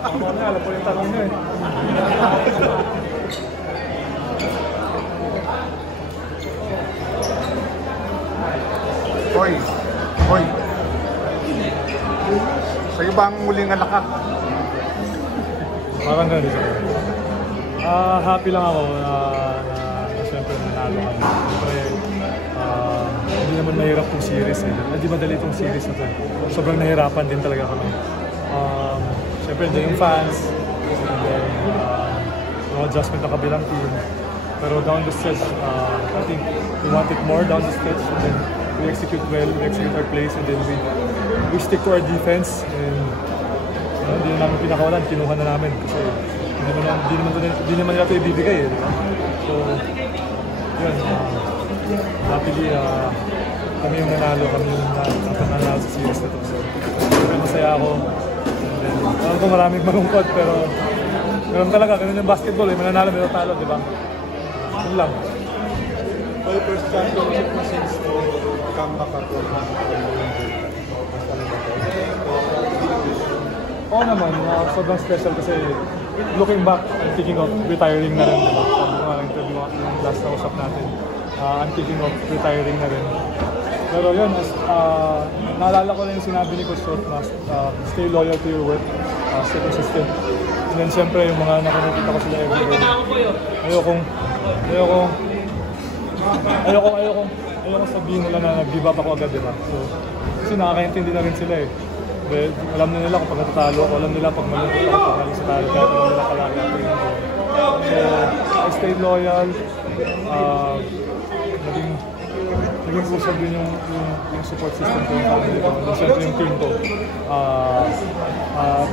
Ako na, alam po yung tanong nyo eh. Hoy! Hoy! Sa'yo ba ang muling alakak? Parang ganun siya. Happy lang ako na siyempre nanalo kami. Siyempre, hindi naman mahirap itong series eh. Hindi madali itong series na ito eh. Sobrang nahirapan din talaga kami. Siyempre, hindi yung fans. And then, no adjustment ng kabilang team. Pero down the stretch, I think we wanted more down the stretch. And then, we execute well, we execute our plays, and then we stick to our defense. And hindi na namin pinakawalan, kinuha na namin. Kasi hindi naman nila ito ibibigay eh. Diba? So, yun. Happily, kami yung nanalo, kami yung nanalo sa series na ito. So, masaya ako. Alam ko maraming malungkot, pero ganun talaga, ganun yung basketball eh. Mananalo, may natalo, di ba? Yun lang. So, first championship mo since comeback ako. Oo naman, sobrang special kasi looking back, I'm thinking of retiring na rin, di ba? Yung interview yung last na usap natin, I'm thinking of retiring na rin. Pero yun, naalala ko rin yung sinabi ni Coach Shot na stay loyal to your work, stay consistent. And then siyempre yung mga nakikita ko sila everyday, ayokong sabihin nila na nag-give up ako agad, di ba? So, kasi nakakaintindi na rin sila eh. But, alam na nila kung pag natatalo ako, alam nila pag malungkot ako, pag halos sa talo, kaya alam nila palagi ako yun. So, I stayed loyal, naging pusag din yung support system ko, yung family ko, and siyempre yung team ko.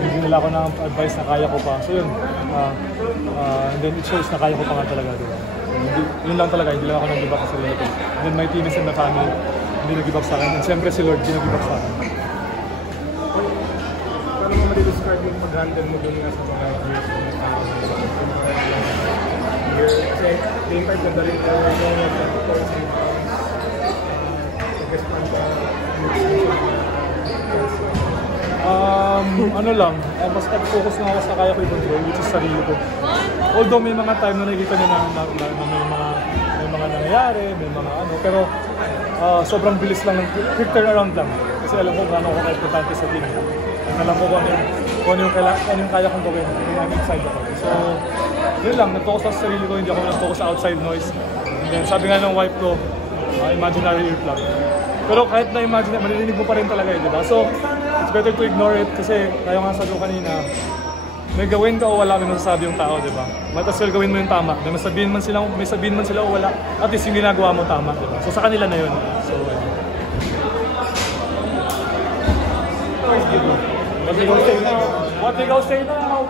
Bigyan nila ako ng advice na kaya ko pa. So yun, and then it shows na kaya ko pa nga talaga. Diba? Yun lang talaga, hindi lang ako nag-give up sa sarili ko. And then my teammates and my family, hindi nag-give up sa akin. And siyempre si Lord, hindi nag-give up sa akin. Paano mo ma-describe yung pag-handle mo dun nga sa mga years mo na kasi game 5 na dali ko ano lang, mas focus na ako sa kaya ko i-control, which is sarili ko. Although may mga time na nakikita nyo na may mga nangyayari, may mga ano, pero sobrang bilis lang, quick turnaround lang. Kasi alam ko gano'n ako ka-importante sa team. Alam ko kung ano yung kaya kong gawin, yung inside ako. So, yun lang, nag-focus ako sa sarili ko, hindi ako nag-focus sa outside noise. And then sabi nga ng wife ko, imaginary earplug. Pero kahit na-imagine, maririnig mo pa rin talaga eh, di ba? So, it's better to ignore it kasi tayo nga sabi ko kanina, may gawin ka o wala, may masasabi yung tao, di ba? Might as well gawin mo yung tama. May sabihin man sila o wala, at least yung ginagawa mo tama, di ba? So, sa kanila na yun. So, what they gonna say now?